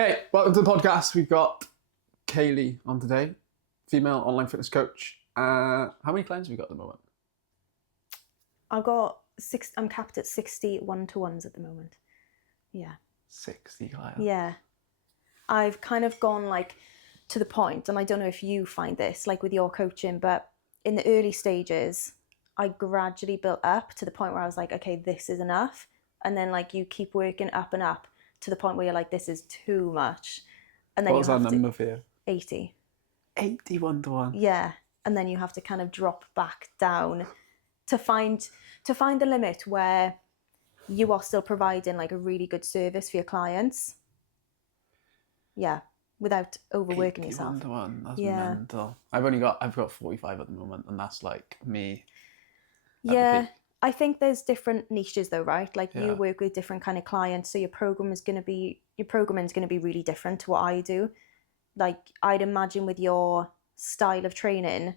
Okay, welcome to the podcast. We've got Kaylee on today, female online fitness coach. How many clients have you got at the moment? I'm capped at 60 one-to-ones at the moment. Yeah. 60 clients? Yeah. I've kind of gone like to the point, and I don't know if you find this like with your coaching, but in the early stages, I gradually built up to the point where I was like, okay, this is enough. And then like you keep working up and up to the point where you're like, this is too much. And then What was that number for you? 80. 80 one-to-one? Yeah. And then you have to kind of drop back down to find the limit where you are still providing like a really good service for your clients. Yeah. Without overworking 80 yourself. one-to-one, that's Yeah. mental. I've got 45 at the moment, and that's like me at the Yeah. peak. I think there's different niches though, right? Like you Yeah. work with different kind of clients, so your programming is going to be really different to what I do. Like I'd imagine with your style of training,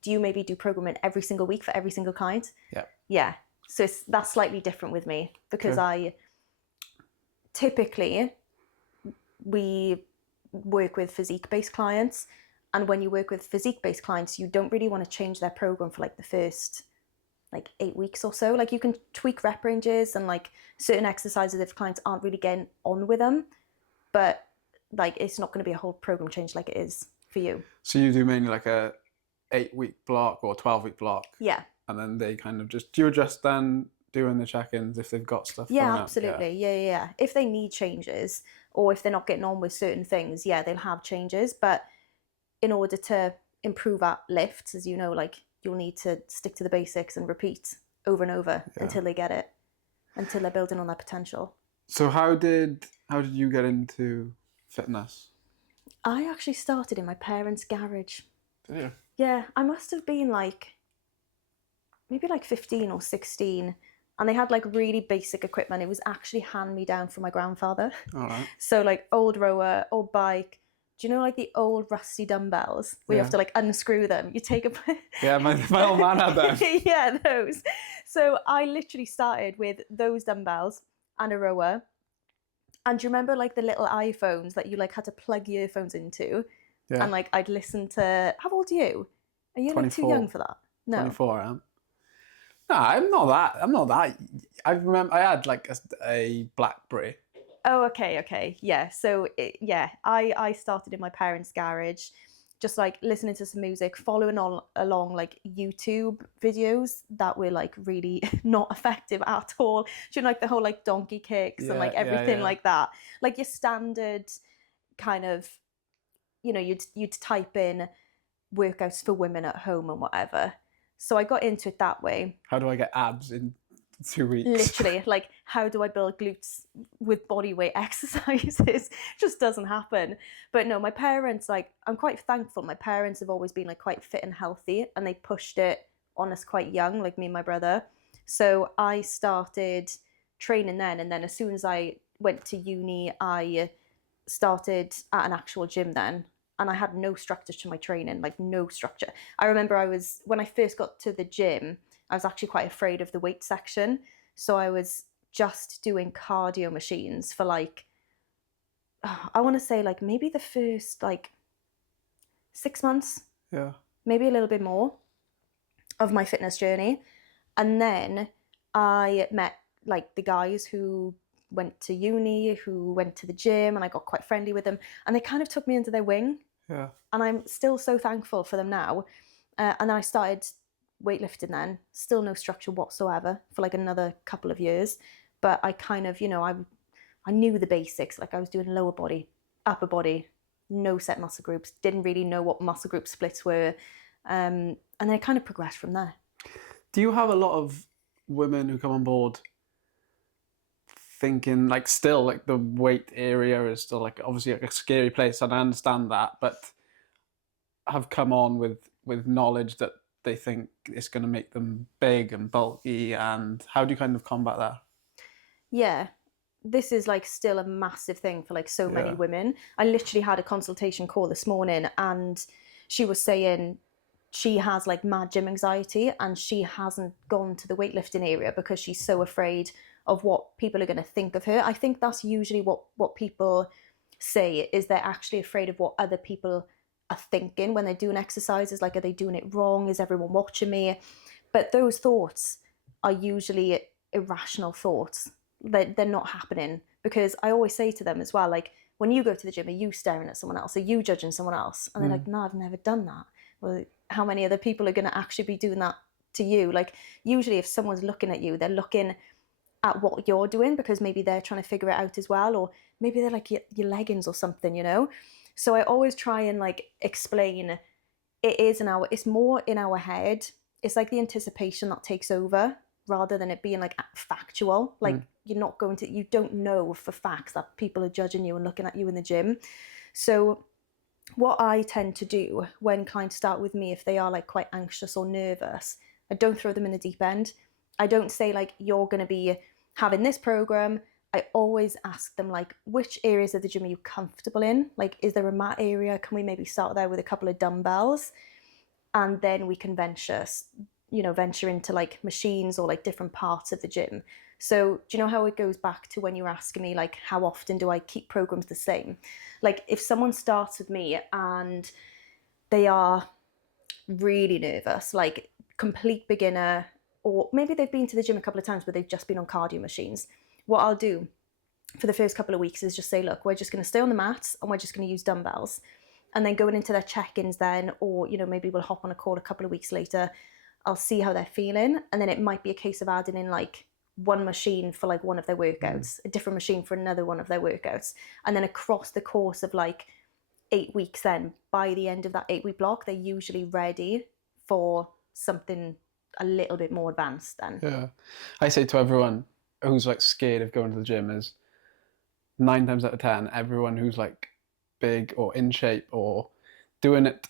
do you maybe do programming every single week for every single client? Yeah. Yeah. So that's slightly different with me because True. I typically we work with physique-based clients, and when you work with physique-based clients, you don't really want to change their program for like the first like 8 weeks or so. Like you can tweak rep ranges and like certain exercises if clients aren't really getting on with them, but like it's not going to be a whole program change like it is for you. So you do mainly like a 8-week block or 12-week block? Yeah. And then they kind of just, do you adjust then doing the check-ins if they've got stuff Yeah, coming up? absolutely. Yeah. If they need changes or if they're not getting on with certain things, yeah, they'll have changes. But in order to improve at lifts, as you know, like you'll need to stick to the basics and repeat over and over until they get it, until they're building on their potential. So how did you get into fitness? I actually started in my parents' garage. Did you? Yeah, I must have been like maybe like 15 or 16, and they had like really basic equipment. It was actually hand-me-down from my grandfather. All right. So like old rower, old bike. Do you know like the old rusty dumbbells where you have to like unscrew them? You take a Yeah, my old man had them. yeah, those. So I literally started with those dumbbells and a rower. And do you remember like the little iPhones that you like had to plug your earphones into? Yeah. And like I'd listen to. How old are you? Are you like too 24. young for that? No. 24 I am. No, I'm not that. I remember I had like a BlackBerry. Oh, okay. Yeah. So, I started in my parents' garage, just like listening to some music, following along like YouTube videos that were like really not effective at all. Do you know, like the whole like donkey kicks and like everything like that? Like your standard kind of, you know, you'd type in workouts for women at home and whatever. So I got into it that way. How do I get abs in 2 weeks? Literally, like, how do I build glutes with body weight exercises? Just doesn't happen. But no, my parents, like, I'm quite thankful. My parents have always been like quite fit and healthy, and they pushed it on us quite young, like me and my brother. So I started training then, and then as soon as I went to uni, I started at an actual gym then. And I had no structure to my training, like no structure. I remember when I first got to the gym, I was actually quite afraid of the weight section. So I was just doing cardio machines for like, I want to say like maybe the first like 6 months. Yeah. Maybe a little bit more of my fitness journey. And then I met like the guys who went to uni, who went to the gym, and I got quite friendly with them. And they kind of took me under their wing. Yeah. And I'm still so thankful for them now. And then I started weightlifting then, still no structure whatsoever for like another couple of years. But I kind of, you know, I knew the basics. Like I was doing lower body, upper body, no set muscle groups, didn't really know what muscle group splits were. And then I kind of progressed from there. Do you have a lot of women who come on board thinking like still like the weight area is still like obviously like a scary place, and I understand that, but have come on with knowledge that they think it's going to make them big and bulky, and how do you kind of combat that? Yeah, this is like still a massive thing for like so many women. I literally had a consultation call this morning, and she was saying she has like mad gym anxiety, and she hasn't gone to the weightlifting area because she's so afraid of what people are going to think of her. I think that's usually what people say is they're actually afraid of what other people are thinking when they're doing exercises. Like, are they doing it wrong? Is everyone watching me? But those thoughts are usually irrational thoughts. They're not happening, because I always say to them as well, like, when you go to the gym, are you staring at someone else? Are you judging someone else? And they're like, no, I've never done that. Well, how many other people are going to actually be doing that to you? Like, usually if someone's looking at you, they're looking at what you're doing, because maybe they're trying to figure it out as well, or maybe they're like your leggings or something, you know? So I always try and like explain it's more in our head. It's like the anticipation that takes over rather than it being like factual. Like, you don't know for facts that people are judging you and looking at you in the gym. So what I tend to do when clients start with me, if they are like quite anxious or nervous, I don't throw them in the deep end. I don't say like, you're going to be having this program. I always ask them like, which areas of the gym are you comfortable in? Like, is there a mat area? Can we maybe start there with a couple of dumbbells? And then we can venture into like machines or like different parts of the gym. So do you know how it goes back to when you were asking me like, how often do I keep programs the same? Like, if someone starts with me and they are really nervous, like complete beginner, or maybe they've been to the gym a couple of times but they've just been on cardio machines, what I'll do for the first couple of weeks is just say, look, we're just going to stay on the mats and we're just going to use dumbbells. And then going into their check-ins then, or maybe we'll hop on a call a couple of weeks later, I'll see how they're feeling, and then it might be a case of adding in like one machine for like one of their workouts, a different machine for another one of their workouts, and then across the course of like 8 weeks, then by the end of that 8-week block, they're usually ready for something a little bit more advanced then. Yeah. I say to everyone who's like scared of going to the gym is 9 times out of 10, everyone who's like big or in shape or doing it,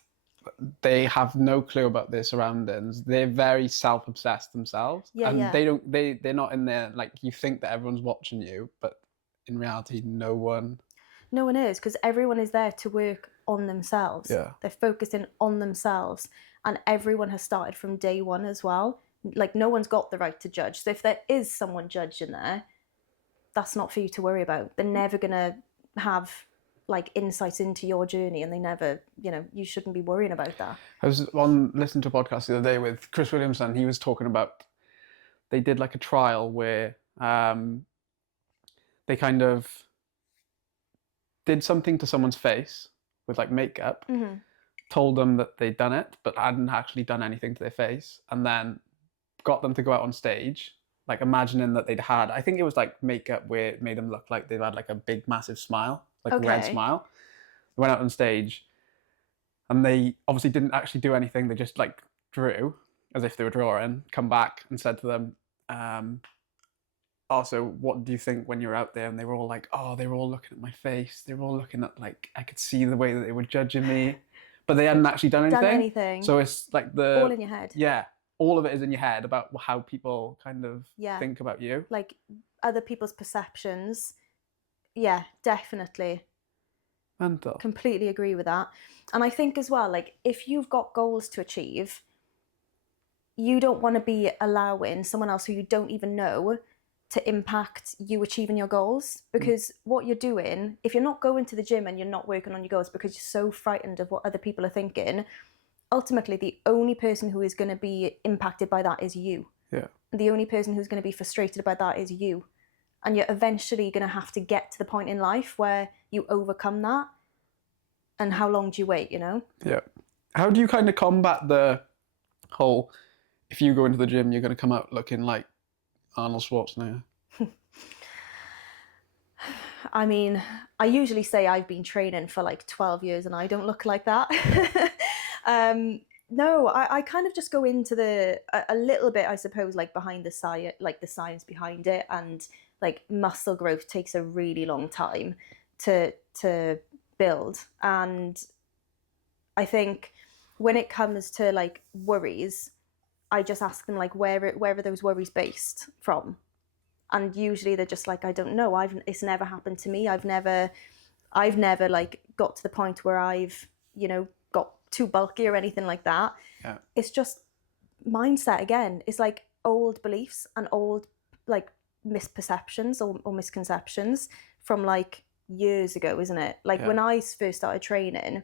they have no clue about their surroundings. They're very self-obsessed themselves. And they're not in there, like, you think that everyone's watching you, but in reality, no one is, because everyone is there to work on themselves. Yeah. They're focusing on themselves, and everyone has started from day one as well. Like, no one's got the right to judge. So if there is someone judging there, that's not for you to worry about. They're never gonna have like insights into your journey, and they never, you shouldn't be worrying about that. I was listening to a podcast the other day with Chris Williamson. He was talking about, they did like a trial where they kind of did something to someone's face with like makeup, told them that they'd done it, but hadn't actually done anything to their face, and then got them to go out on stage, like imagining that they'd had, I think it was like makeup where it made them look like they've had like a big massive smile, like a red smile. They went out on stage and they obviously didn't actually do anything. They just like drew as if they were drawing, come back and said to them, also, what do you think when you're out there? And they were all like, oh, they were all looking at my face. They were all looking at, like, I could see the way that they were judging me, but they hadn't actually done anything. So it's like all in your head. Yeah. All of it is in your head about how people kind of think about you. Like other people's perceptions. Yeah, definitely. Mental. Completely agree with that. And I think as well, like, if you've got goals to achieve, you don't want to be allowing someone else who you don't even know to impact you achieving your goals, because what you're doing, if you're not going to the gym and you're not working on your goals because you're so frightened of what other people are thinking, ultimately the only person who is going to be impacted by that is you. Yeah. The only person who's going to be frustrated about that is you. And you're eventually going to have to get to the point in life where you overcome that. And how long do you wait, Yeah. How do you kind of combat the whole, if you go into the gym, you're going to come out looking like Arnold Schwarzenegger? I mean, I usually say I've been training for like 12 years and I don't look like that. No, I kind of just go into a little bit, I suppose, like behind the science behind it, and like muscle growth takes a really long time to build. And I think when it comes to like worries, I just ask them like, where are those worries based from? And usually they're just like, I don't know. It's never happened to me. I've never like got to the point where I've, got too bulky or anything like that. Yeah. It's just mindset again. It's like old beliefs and old like misperceptions or misconceptions from like years ago, isn't it? Like Yeah. when I first started training,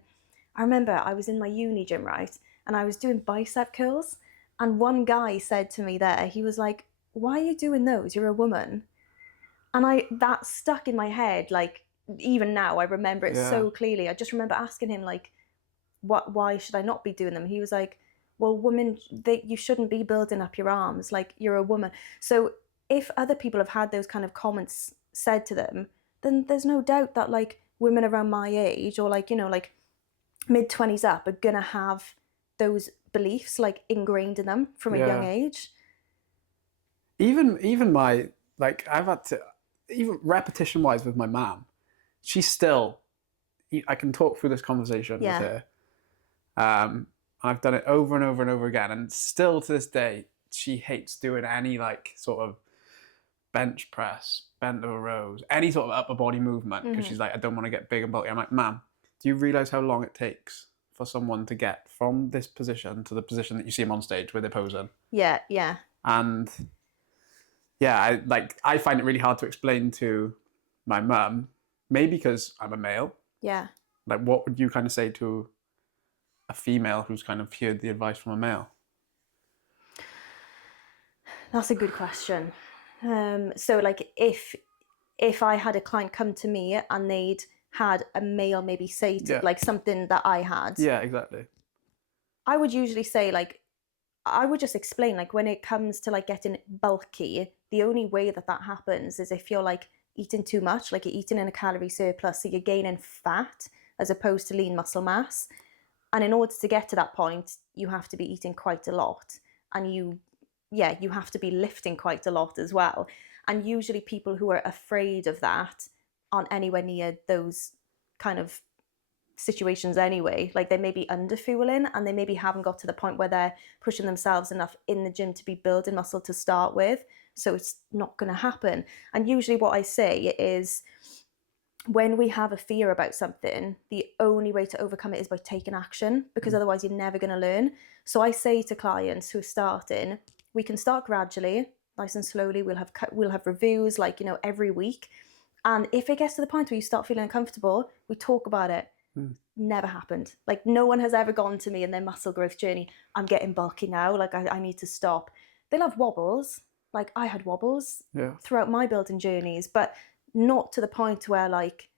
I remember I was in my uni gym, right? And I was doing bicep curls. And one guy said to me there, he was like, "Why are you doing those? You're a woman." And that stuck in my head. Like even now, I remember it Yeah. so clearly. I just remember asking him like, why should I not be doing them? He was like, well, women, you shouldn't be building up your arms, like you're a woman. So if other people have had those kind of comments said to them, then there's no doubt that like women around my age or like, you know, like mid-20s up are gonna have those beliefs like ingrained in them from a young Yeah. age. Even my, like, I've had to, even repetition wise with my mom, she's still, I can talk through this conversation with Yeah. her. I've done it over and over and over again, and still to this day, she hates doing any like sort of bench press, bent over rows, any sort of upper body movement, because she's like, I don't want to get big and bulky. I'm like, Ma'am, do you realize how long it takes for someone to get from this position to the position that you see them on stage where they're posing? Yeah, yeah. And yeah, I find it really hard to explain to my mum, maybe because I'm a male. Yeah. Like, what would you kind of say to a female who's kind of heard the advice from a male? That's a good question. So like if I had a client come to me and they'd had a male maybe say to, Yeah. like something that I had, Yeah, exactly. I would usually say like I would just explain like when it comes to like getting bulky, the only way that that happens is if you're like eating too much, like you're eating in a calorie surplus, so you're gaining fat as opposed to lean muscle mass. And in order to get to that point, you have to be eating quite a lot, and you have to be lifting quite a lot as well. And usually people who are afraid of that aren't anywhere near those kind of situations anyway. Like they may be underfueling and they maybe haven't got to the point where they're pushing themselves enough in the gym to be building muscle to start with. So it's not going to happen. And usually what I say is when we have a fear about something, the only way to overcome it is by taking action, because otherwise you're never going to learn. So I say to clients who are starting, we can start gradually, nice and slowly. We'll have reviews like, you know, every week. And if it gets to the point where you start feeling uncomfortable, we talk about it. Never happened. Like no one has ever gone to me in their muscle growth journey, I'm getting bulky now, like I need to stop. They'll have wobbles, like I had wobbles throughout my building journeys, but not to the point where like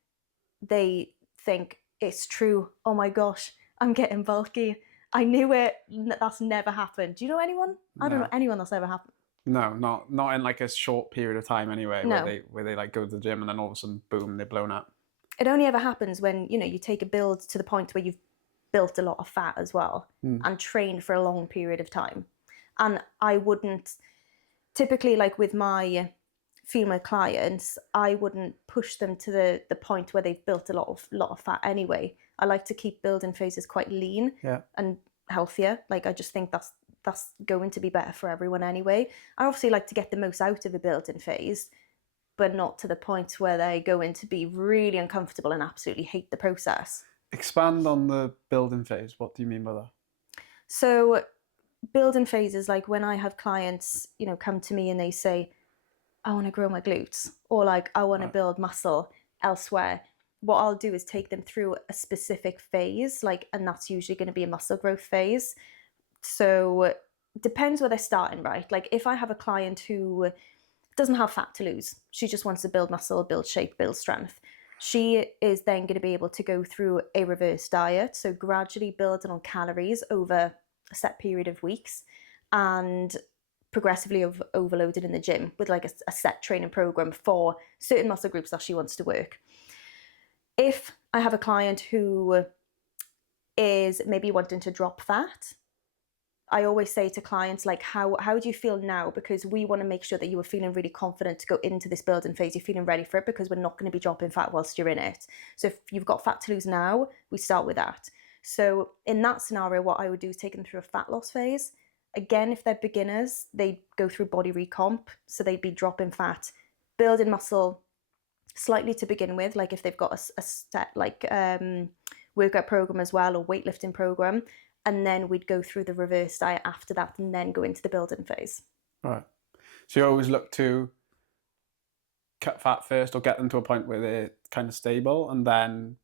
they think it's true, oh my gosh, I'm getting bulky, I knew it. That's never happened. Do you know anyone? I don't know anyone that's ever happened. No, not in like a short period of time anyway, No. where they like go to the gym and then all of a sudden, boom, they're blown up. It only ever happens when, you know, you take a build to the point where you've built a lot of fat as well and trained for a long period of time. And I wouldn't typically, like with my female clients, I wouldn't push them to the point where they've built a lot of fat anyway. I like to keep building phases quite lean and healthier. Like I just think that's going to be better for everyone anyway. I obviously like to get the most out of a building phase, but not to the point where they go in to be really uncomfortable and absolutely hate the process. Expand on the building phase. What do you mean by that? So building phases, like when I have clients, you know, come to me and they say, I want to grow my glutes, or like I want to build muscle elsewhere. What I'll do is take them through a specific phase, like, and that's usually going to be a muscle growth phase. So depends where they're starting, right? Like if I have a client who doesn't have fat to lose, she just wants to build muscle, build shape, build strength, she is then going to be able to go through a reverse diet, so gradually building on calories over a set period of weeks and progressively overloaded in the gym with like a set training program for certain muscle groups that she wants to work. If I have a client who is maybe wanting to drop fat, I always say to clients, like, how do you feel now? Because we want to make sure that you are feeling really confident to go into this building phase. You're feeling ready for it because we're not going to be dropping fat whilst you're in it. So if you've got fat to lose now, we start with that. So in that scenario, what I would do is take them through a fat loss phase. Again, if they're beginners, they go through body recomp. So they'd be dropping fat, building muscle slightly to begin with, like if they've got a set like workout program as well, or weightlifting program. And then we'd go through the reverse diet after that and then go into the building phase. Right. So you always look to cut fat first or get them to a point where they're kind of stable, and then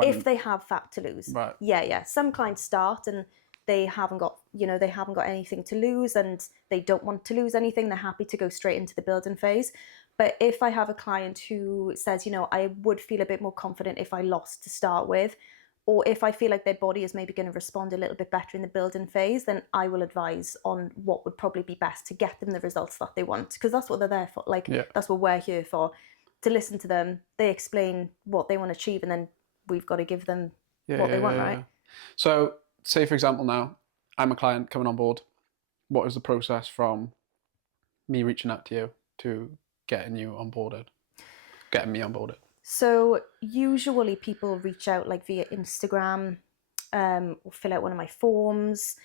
if they have fat to lose. Right. Yeah. Some clients start and they haven't got, they haven't got anything to lose and they don't want to lose anything. They're happy to go straight into the building phase. But if I have a client who says, I would feel a bit more confident if I lost to start with, or if I feel like their body is maybe going to respond a little bit better in the building phase, then I will advise on what would probably be best to get them the results that they want, because that's what they're there for. That's what we're here for, to listen to them. They explain what they want to achieve, and then we've got to give them what they want, right? So, say for example, now I'm a client coming on board. What is the process from me reaching out to you to getting you onboarded, getting me onboarded? So usually people reach out like via Instagram, or fill out one of my forms,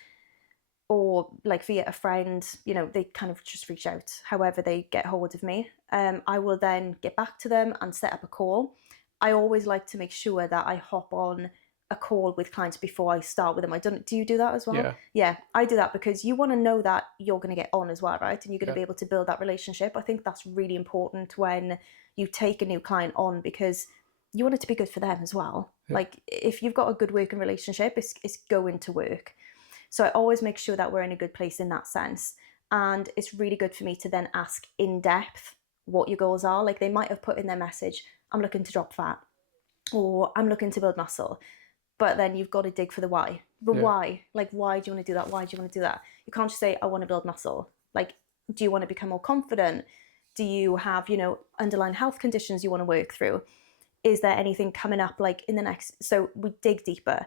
or like via a friend. They kind of just reach out however they get hold of me. I will then get back to them and set up a call. I always like to make sure that I hop on a call with clients before I start with them. Do you do that as well? Yeah, I do that because you want to know that you're going to get on as well, right? And you're going to be able to build that relationship. I think that's really important when you take a new client on, because you want it to be good for them as well. Like if you've got a good working relationship, it's going to work. So I always make sure that we're in a good place in that sense. And it's really good for me to then ask in depth what your goals are. Like they might have put in their message, I'm looking to drop fat, or I'm looking to build muscle. But then you've got to dig for the why. Why? Like, why do you want to do that? Why do you want to do that? You can't just say, I want to build muscle. Like, do you want to become more confident? Do you have, underlying health conditions you want to work through? Is there anything coming up like in the next? So we dig deeper.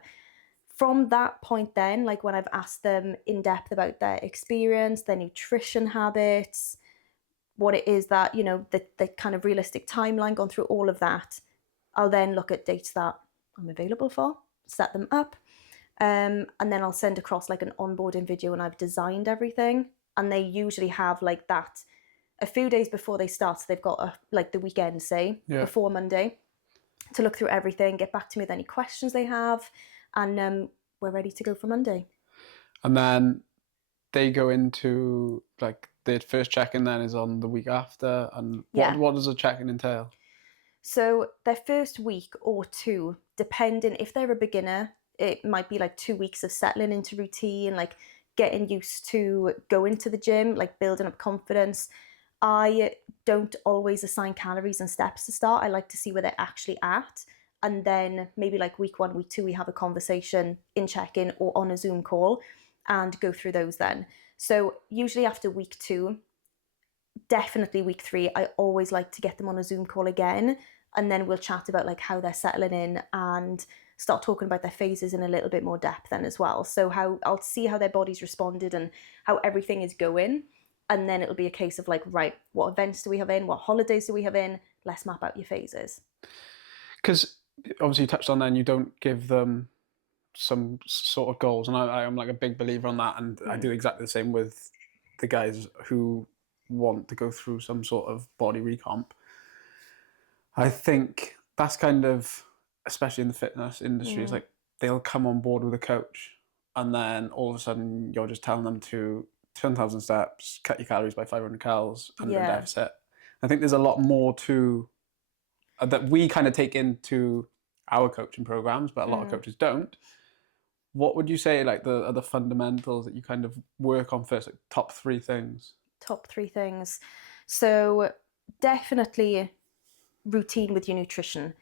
From that point then, like when I've asked them in depth about their experience, their nutrition habits, what it is that, the kind of realistic timeline, gone through all of that, I'll then look at dates that I'm available for, set them up, and then I'll send across like an onboarding video, and I've designed everything. And they usually have like that a few days before they start. So they've got like the weekend, say, before Monday, to look through everything, get back to me with any questions they have, and we're ready to go for Monday. And then they go into like their first check-in then is on the week after. And what does a check-in entail? So their first week or two, depending, if they're a beginner, it might be like 2 weeks of settling into routine, like getting used to going to the gym, like building up confidence. I don't always assign calories and steps to start. I like to see where they're actually at. And then maybe like week 1, week 2, we have a conversation in check-in or on a Zoom call and go through those then. So usually after week 2, definitely week 3, I always like to get them on a Zoom call again, and then we'll chat about like how they're settling in and start talking about their phases in a little bit more depth then as well. So how I'll see how their body's responded and how everything is going, and then it'll be a case of like, right, what events do we have in, what holidays do we have in, let's map out your phases. Because obviously you touched on then, you don't give them some sort of goals, and I'm like a big believer on that, and I do exactly the same with the guys who want to go through some sort of body recomp. I think that's kind of, especially in the fitness industry, is like they'll come on board with a coach, and then all of a sudden you're just telling them to 10,000 steps, cut your calories by 500 calories, under a deficit. I think there's a lot more to that we kind of take into our coaching programs, but a lot of coaches don't. What would you say like the fundamentals that you kind of work on first, like top 3 things? Top 3 things. So definitely routine with your nutrition.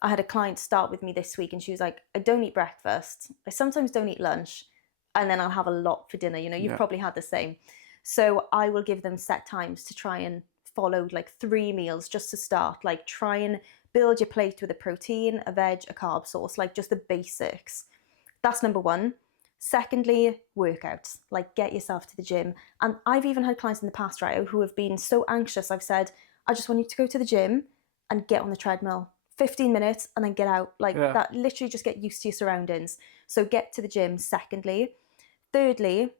I had a client start with me this week and she was like, I don't eat breakfast. I sometimes don't eat lunch. And then I'll have a lot for dinner. You've probably had the same. So I will give them set times to try and follow like 3 meals just to start. Like try and build your plate with a protein, a veg, a carb source, like just the basics. That's number 1. Secondly, workouts. Like get yourself to the gym. And I've even had clients in the past, right, who have been so anxious. I've said, I just want you to go to the gym and get on the treadmill. 15 minutes and then get out. Like that, literally just get used to your surroundings. So get to the gym, secondly. Thirdly,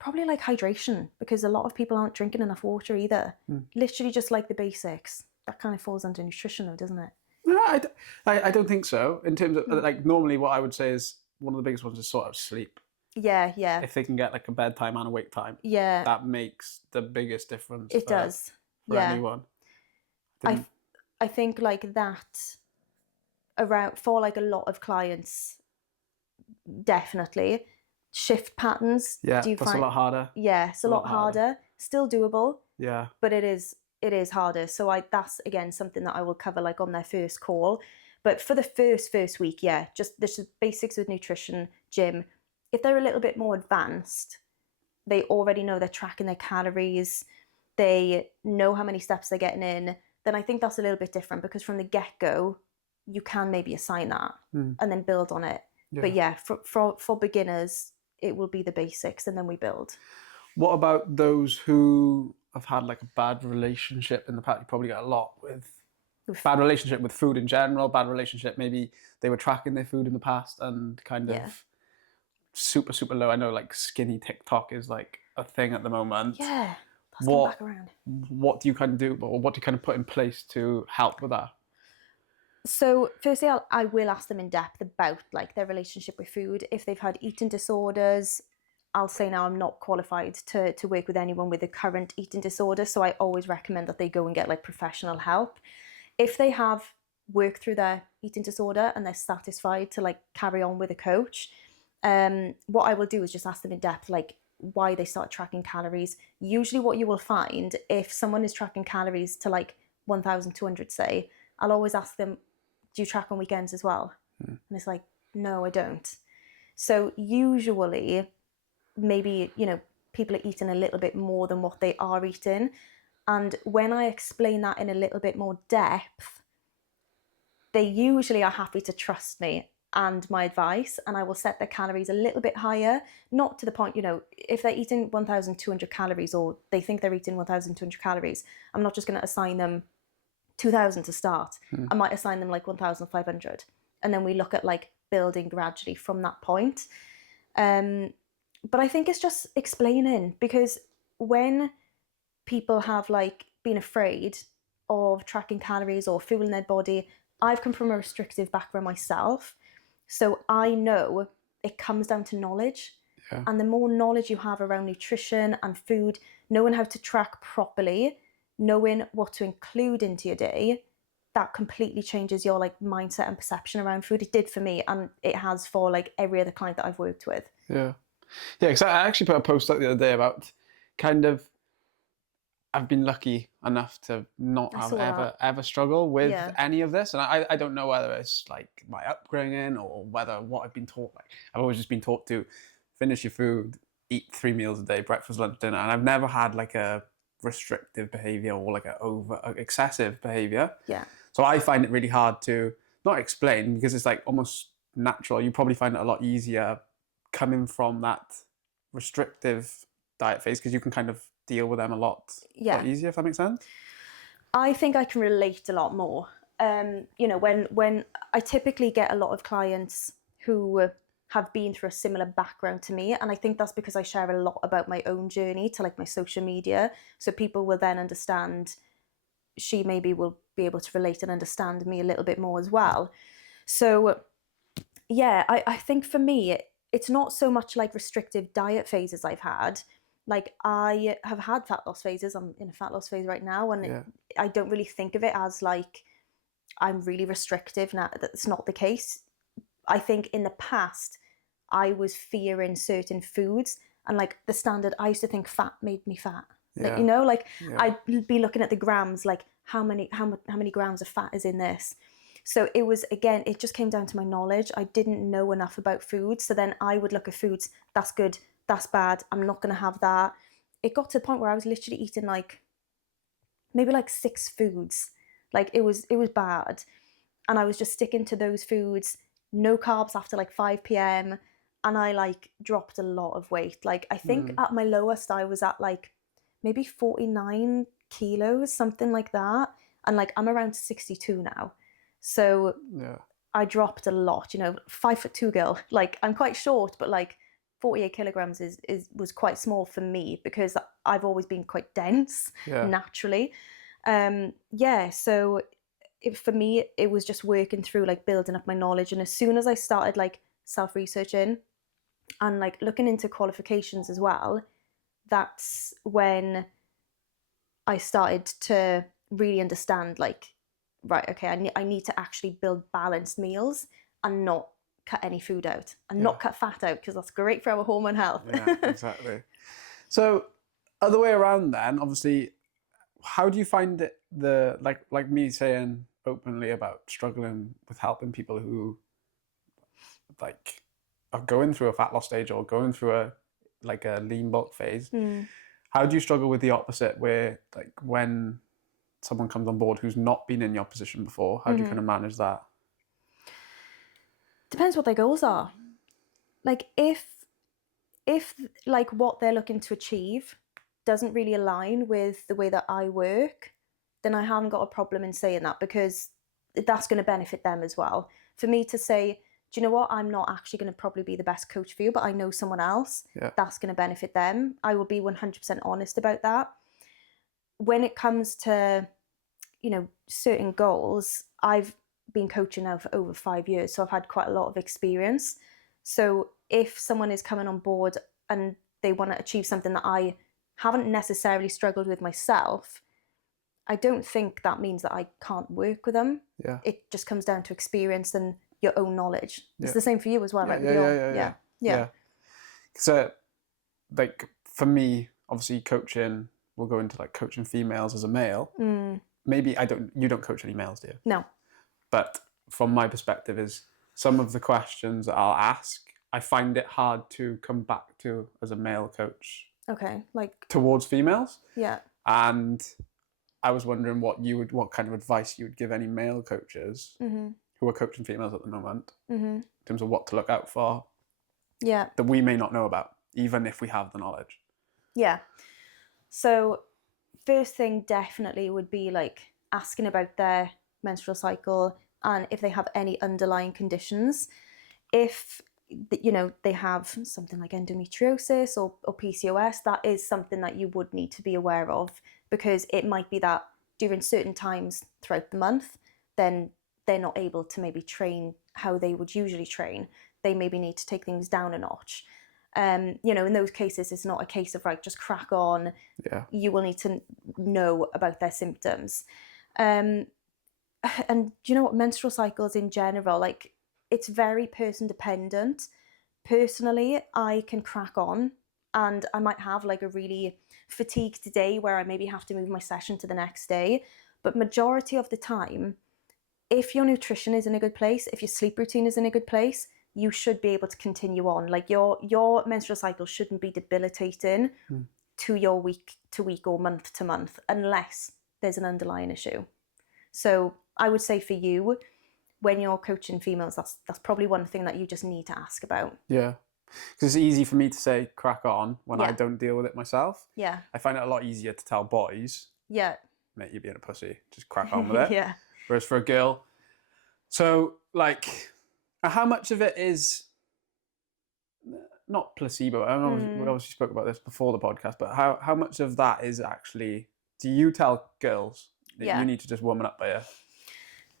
probably like hydration, because a lot of people aren't drinking enough water either. Literally just like the basics. That kind of falls under nutrition though, doesn't it? No, I don't think so. In terms of like, normally what I would say is one of the biggest ones is sort of sleep. Yeah. If they can get like a bedtime and a wake time, that makes the biggest difference. It does. For anyone. I think like that around for like a lot of clients, definitely. Shift patterns. Yeah, Do you that's find a lot harder. Yeah, it's a lot harder. Still doable, Yeah. but it is harder. So that's again something that I will cover like on their first call. But for the first week, yeah, just the basics of nutrition, gym. If they're a little bit more advanced, they already know they're tracking their calories, they know how many steps they're getting in, then I think that's a little bit different, because from the get-go, you can maybe assign that and then build on it. But yeah, for beginners, it will be the basics and then we build. What about those who have had like a bad relationship in the past? You probably get a lot with bad relationship with food in general, bad relationship, maybe they were tracking their food in the past and kind of super, super low. I know like skinny TikTok is like a thing at the moment. Yeah, that's come back around. What do you kind of do, or what do you kind of put in place to help with that? So firstly, I will ask them in depth about like their relationship with food. If they've had eating disorders, I'll say now I'm not qualified to work with anyone with a current eating disorder. So I always recommend that they go and get like professional help. If they have worked through their eating disorder and they're satisfied to like carry on with a coach, what I will do is just ask them in depth, like why they start tracking calories. Usually what you will find, if someone is tracking calories to like 1,200, say, I'll always ask them, do you track on weekends as well? And it's like, no, I don't. So usually, maybe, people are eating a little bit more than what they are eating. And when I explain that in a little bit more depth, they usually are happy to trust me and my advice, and I will set their calories a little bit higher, not to the point, if they're eating 1,200 calories or they think they're eating 1,200 calories, I'm not just going to assign them 2,000 to start. I might assign them like 1,500. And then we look at like building gradually from that point. But I think it's just explaining, because when people have like been afraid of tracking calories or fueling their body, I've come from a restrictive background myself. So I know it comes down to knowledge. Yeah. And the more knowledge you have around nutrition and food, knowing how to track properly, knowing what to include into your day, that completely changes your like mindset and perception around food. It did for me, and it has for like every other client that I've worked with. Yeah. Yeah, because I actually put a post up the other day about kind of, I've been lucky enough to not have ever struggle with any of this. And I don't know whether it's like my upbringing or whether what I've been taught. Like, I've always just been taught to finish your food, eat 3 meals a day, breakfast, lunch, dinner. And I've never had like a restrictive behavior or like excessive behavior. Yeah. So I find it really hard to not explain, because it's like almost natural. You probably find it a lot easier coming from that restrictive diet phase, because you can kind of deal with them a lot easier, if that makes sense. I think I can relate a lot more. When I typically get a lot of clients who have been through a similar background to me, and I think that's because I share a lot about my own journey to like my social media, so people will then understand. She maybe will be able to relate and understand me a little bit more as well. So yeah, I think for me, it's not so much like restrictive diet phases I've had. Like, I have had fat loss phases. I'm in a fat loss phase right now, and I don't really think of it as like I'm really restrictive now. That's not the case. I think in the past, I was fearing certain foods, and like the standard, I used to think fat made me fat. Like, I'd be looking at the grams, like how many grams of fat is in this. So it was, again, it just came down to my knowledge. I didn't know enough about food. So then I would look at foods, that's good, that's bad, I'm not going to have that. It got to the point where I was literally eating like maybe like 6 foods. Like it was bad. And I was just sticking to those foods, no carbs after like 5 p.m. And I like dropped a lot of weight. Like, I think at my lowest I was at like maybe 49 kilos, something like that. And like I'm around 62 now. So I dropped a lot, 5'2" girl. Like, I'm quite short, but like 48 kilograms was quite small for me, because I've always been quite dense naturally. So for me, it was just working through like building up my knowledge. And as soon as I started like self-researching and like looking into qualifications as well, that's when I started to really understand, like, right, okay, I need to actually build balanced meals and not cut any food out and not cut fat out, because that's great for our hormone health. Yeah, exactly. So other way around then, obviously, how do you find it, like me saying openly about struggling with helping people who like are going through a fat loss stage or going through a lean bulk phase? How do you struggle with the opposite, where like when someone comes on board who's not been in your position before, how do you kind of manage that? Depends what their goals are. Like if like what they're looking to achieve doesn't really align with the way that I work, then I haven't got a problem in saying that, because that's going to benefit them as well. For me to say, do you know what, I'm not actually going to probably be the best coach for you, but I know someone else, that's going to benefit them. I will be 100% honest about that. When it comes to, you know, certain goals, I've been coaching now for over 5 years, so I've had quite a lot of experience. So if someone is coming on board and they want to achieve something that I haven't necessarily struggled with myself, I don't think that means that I can't work with them. Yeah. It just comes down to experience and your own knowledge. It's the same for you as well, right? Yeah. So like for me, obviously coaching, we'll go into like coaching females as a male. Maybe you don't coach any males, do you? No. But from my perspective is some of the questions that I'll ask, I find it hard to come back to as a male coach. Okay, like towards females. Yeah. And I was wondering what kind of advice you would give any male coaches who are coaching females at the moment in terms of what to look out for. Yeah. That we may not know about, even if we have the knowledge. Yeah. So first thing definitely would be like asking about their menstrual cycle and if they have any underlying conditions. If you know they have something like endometriosis or PCOS, that is something that you would need to be aware of, because it might be that during certain times throughout the month, then they're not able to maybe train how they would usually train. They maybe need to take things down a notch. You know, in those cases, it's not a case of like just crack on. Yeah. You will need to know about their symptoms. And do you know what, menstrual cycles in general, like it's very person dependent. Personally, I can crack on and I might have like a really fatigued day where I maybe have to move my session to the next day. But majority of the time, if your nutrition is in a good place, if your sleep routine is in a good place, you should be able to continue on. Like your menstrual cycle shouldn't be debilitating to your week to week or month to month unless there's an underlying issue. So I would say for you, when you're coaching females, that's probably one thing that you just need to ask about. Yeah. Because it's easy for me to say crack on when I don't deal with it myself. Yeah. I find it a lot easier to tell boys, yeah, mate, you're being a pussy, just crack on with it. yeah. Whereas for a girl, so like, how much of it is not placebo? I don't know, we obviously spoke about this before the podcast, but how much of that is actually, do you tell girls that you need to just woman up by you?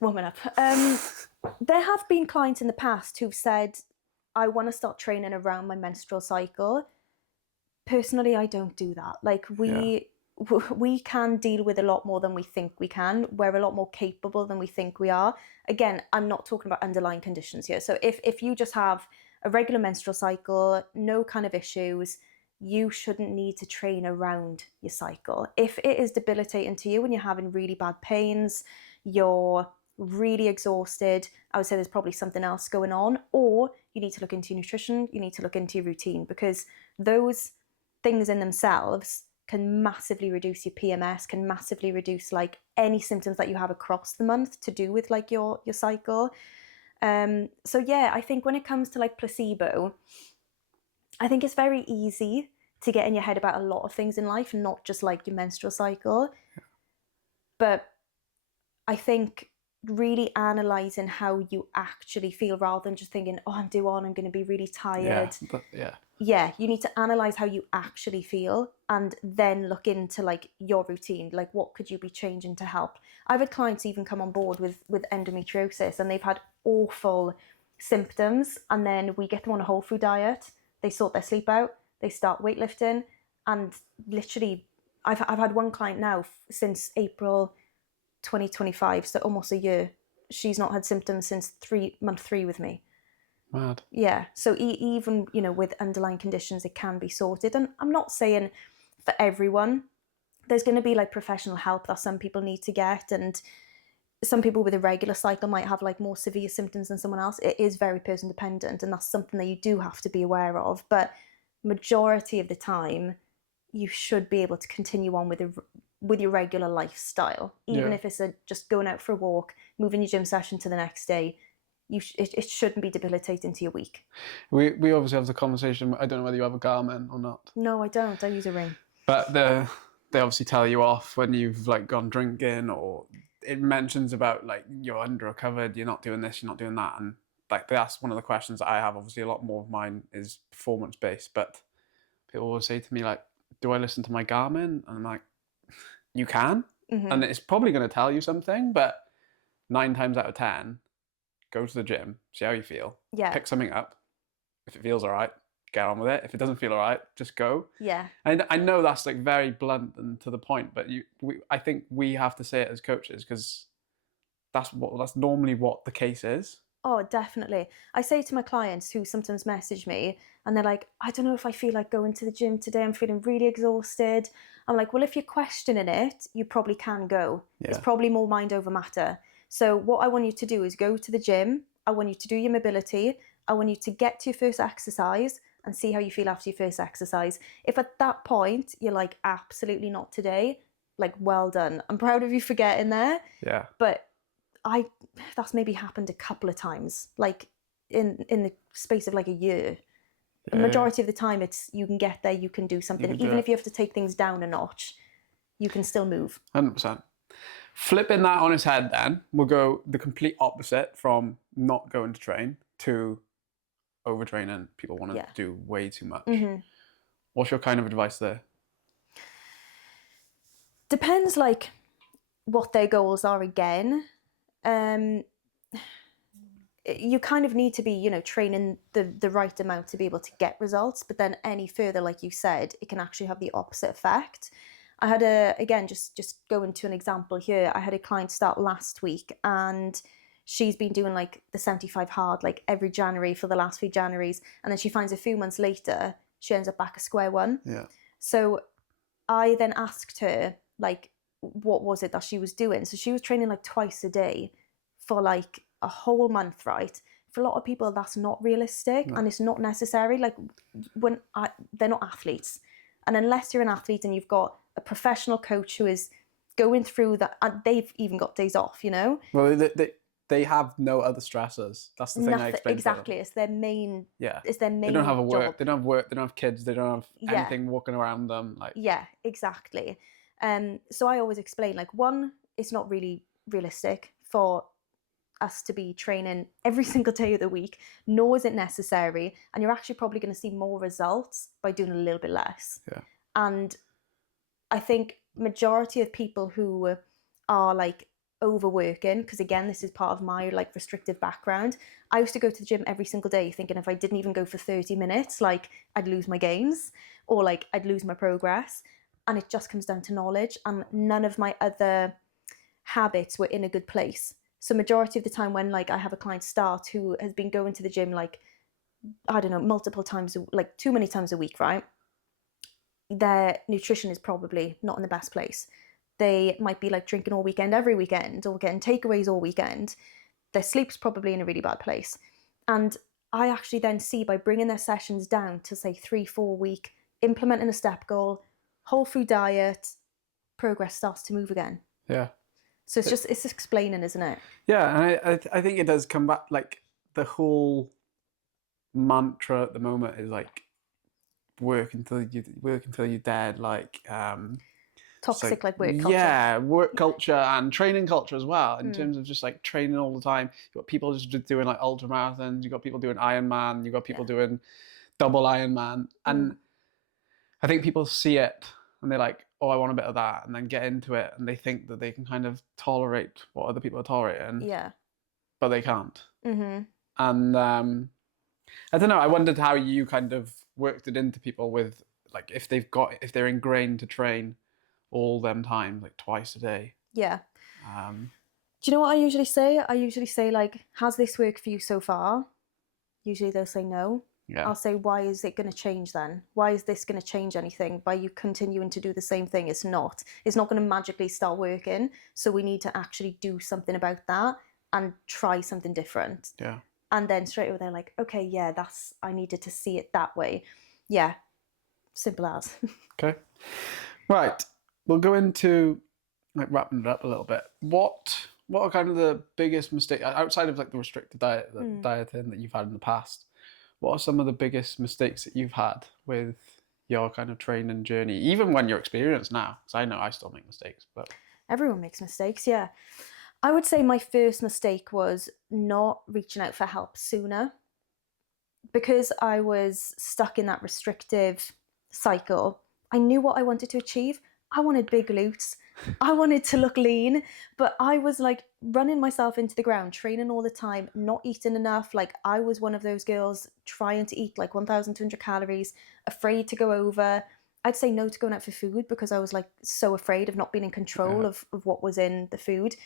Woman up. There have been clients in the past who've said, I want to start training around my menstrual cycle. Personally, I don't do that. Like we can deal with a lot more than we think we can. We're a lot more capable than we think we are. Again, I'm not talking about underlying conditions here. So if you just have a regular menstrual cycle, no kind of issues, you shouldn't need to train around your cycle. If it is debilitating to you and you're having really bad pains, you're really exhausted, I would say there's probably something else going on, or you need to look into your nutrition, you need to look into your routine, because those things in themselves can massively reduce your PMS, can massively reduce like any symptoms that you have across the month to do with like your cycle. So yeah, I think when it comes to like placebo, I think it's very easy to get in your head about a lot of things in life, not just like your menstrual cycle. But I think really analysing how you actually feel rather than just thinking, oh, I'm due on, I'm going to be really tired. Yeah, you need to analyse how you actually feel and then look into like your routine, like what could you be changing to help. I've had clients even come on board with endometriosis and they've had awful symptoms, and then we get them on a whole food diet, they sort their sleep out, they start weightlifting, and literally I've had one client now since April 2025, so almost a year. She's not had symptoms since month 3 with me. Mad. Yeah, so even, you know, with underlying conditions, it can be sorted. And I'm not saying for everyone. There's going to be like professional help that some people need to get, and some people with a regular cycle might have like more severe symptoms than someone else. It is very person dependent, and that's something that you do have to be aware of. But majority of the time, you should be able to continue on with your regular lifestyle, even if it's just going out for a walk, moving your gym session to the next day. It shouldn't be debilitating to your week. We obviously have the conversation. I don't know whether you have a Garmin or not. No, I don't. I use a ring. But they obviously tell you off when you've like gone drinking, or it mentions about like you're under recovered, you're not doing this, you're not doing that, and like that's one of the questions that I have. Obviously, a lot more of mine is performance based, but people always say to me like, "Do I listen to my Garmin?" And I'm like, "You can," and it's probably going to tell you something, but 9 times out of 10. Go to the gym, see how you feel. Yeah. Pick something up. If it feels all right, get on with it. If it doesn't feel all right, just go. Yeah. And I know that's like very blunt and to the point, but I think we have to say it as coaches because that's normally what the case is. Oh, definitely. I say to my clients who sometimes message me and they're like, I don't know if I feel like going to the gym today. I'm feeling really exhausted. I'm like, well, if you're questioning it, you probably can go. Yeah. It's probably more mind over matter. So what I want you to do is go to the gym. I want you to do your mobility. I want you to get to your first exercise and see how you feel after your first exercise. If at that point you're like, absolutely not today, like, well done. I'm proud of you for getting there. Yeah. But that's maybe happened a couple of times, like in the space of like a year. The majority of the time it's you can get there, you can do something. Even if you have to take things down a notch, you can still move. 100%. Flipping that on its head then, we'll go the complete opposite from not going to train to overtraining. People want to do way too much. What's your kind of advice there? Depends like what their goals are again. You kind of need to be, you know, training the right amount to be able to get results, but then any further, like you said, it can actually have the opposite effect. I had again, just going to an example here, I had a client start last week and she's been doing like the 75 hard like every January for the last few Januaries, and then she finds a few months later she ends up back at square one. Yeah. So I then asked her like what was it that she was doing. So she was training like twice a day for like a whole month, right? For a lot of people that's not realistic. No. And it's not necessary. Like they're not athletes, and unless you're an athlete and you've got a professional coach who is going through that, and they've even got days off, you know. Well, they have no other stressors. That's the thing I explained. Exactly, it's their main. Yeah, it's their main. They don't have a work. Job. They don't have work. They don't have kids. They don't have anything walking around them. Like yeah, exactly. So I always explain like, one, it's not really realistic for us to be training every single day of the week, nor is it necessary, and you're actually probably going to see more results by doing a little bit less. Yeah. And I think majority of people who are like overworking, because again, this is part of my like restrictive background. I used to go to the gym every single day thinking if I didn't even go for 30 minutes, like I'd lose my gains or like I'd lose my progress. And it just comes down to knowledge, and none of my other habits were in a good place. So majority of the time when like I have a client start who has been going to the gym like, I don't know, multiple times, like too many times a week, right? Their nutrition is probably not in the best place. They might be like drinking all weekend, every weekend, or getting takeaways all weekend. Their sleep's probably in a really bad place. And I actually then see by bringing their sessions down to say 3-4 week, implementing a step goal, whole food diet, progress starts to move again. Yeah. So it's explaining, isn't it? Yeah, and I think it does come back, like the whole mantra at the moment is like work until you're dead, like toxic like work culture. Yeah, work culture and training culture as well, in terms of just like training all the time. You've got people just doing like ultra marathons, you've got people doing Ironman, you've got people doing double Ironman, and I think people see it and they're like, oh, I want a bit of that, and then get into it, and they think that they can kind of tolerate what other people are tolerating. Yeah. But they can't. And I don't know, I wondered how you kind of worked it into people with, like, if they're ingrained to train all them time, like twice a day. Yeah. Do you know what I usually say? I usually say, like, has this worked for you so far? Usually they'll say no. Yeah. I'll say, why is it going to change then? Why is this going to change anything by you continuing to do the same thing? It's not. It's not going to magically start working. So we need to actually do something about that and try something different. Yeah. And then straight away they're like, okay, yeah, I needed to see it that way. Yeah, simple as. Okay. Right. We'll go into like wrapping it up a little bit. What are kind of the biggest mistakes outside of like the restricted diet, the dieting that you've had in the past? What are some of the biggest mistakes that you've had with your kind of training journey, even when you're experienced now? Because I know I still make mistakes, but everyone makes mistakes, yeah. I would say my first mistake was not reaching out for help sooner. Because I was stuck in that restrictive cycle, I knew what I wanted to achieve. I wanted big glutes. I wanted to look lean, but I was like running myself into the ground, training all the time, not eating enough. Like I was one of those girls trying to eat like 1,200 calories, afraid to go over. I'd say no to going out for food because I was like so afraid of not being in control of what was in the food.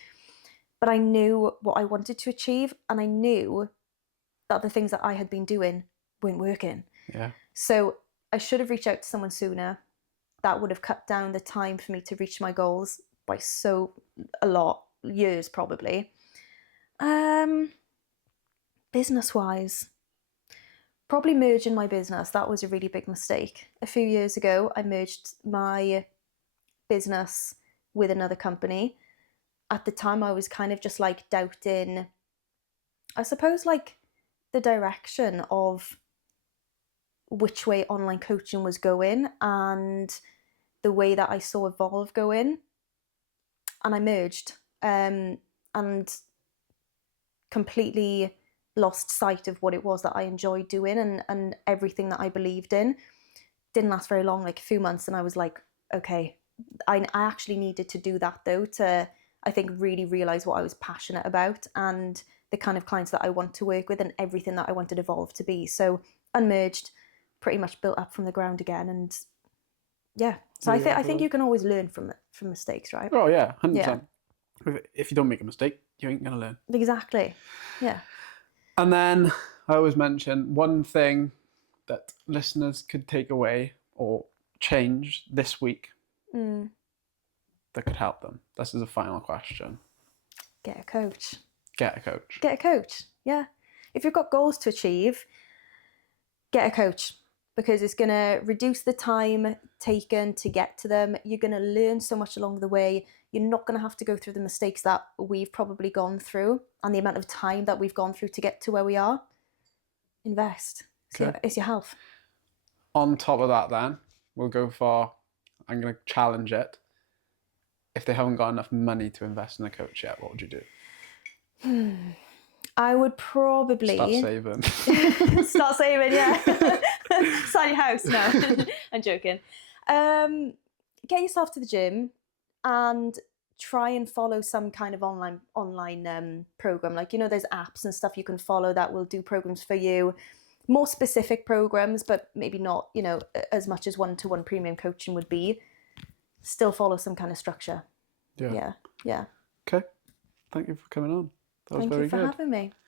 But I knew what I wanted to achieve, and I knew that the things that I had been doing weren't working. yeah. So I should have reached out to someone sooner. That would have cut down the time for me to reach my goals by a lot, years probably. Business wise, probably merging my business. That was a really big mistake. A few years ago, I merged my business with another company. At the time, I was kind of just like doubting, I suppose, like the direction of which way online coaching was going and the way that I saw Evolve going. And I merged and completely lost sight of what it was that I enjoyed doing and everything that I believed in. Didn't last very long, like a few months, and I was like, okay, I actually needed to do that though to, I think, really realize what I was passionate about and the kind of clients that I want to work with and everything that I wanted Evolve to be. So unmerged, pretty much built up from the ground again, and yeah. So I think you can always learn from mistakes, right? Oh yeah, 100%. If you don't make a mistake, you ain't gonna learn. Exactly. Yeah. And then I always mention one thing that listeners could take away or change this week that could help them. This is a final question. Get a coach. Get a coach. Get a coach. Yeah. If you've got goals to achieve, get a coach, because it's going to reduce the time taken to get to them. You're going to learn so much along the way. You're not going to have to go through the mistakes that we've probably gone through and the amount of time that we've gone through to get to where we are. Invest. It's your health. On top of that, then, we'll go for, I'm going to challenge it. If they haven't got enough money to invest in a coach yet, what would you do? I would probably start saving. Start saving, yeah. Sell your house. No, I'm joking. Get yourself to the gym and try and follow some kind of online program. Like, you know, there's apps and stuff you can follow that will do programs for you. More specific programs, but maybe not, you know, as much as one-to-one premium coaching would be. Still follow some kind of structure. Yeah. Okay. Thank you for coming on. That was very good. Thank you for having me.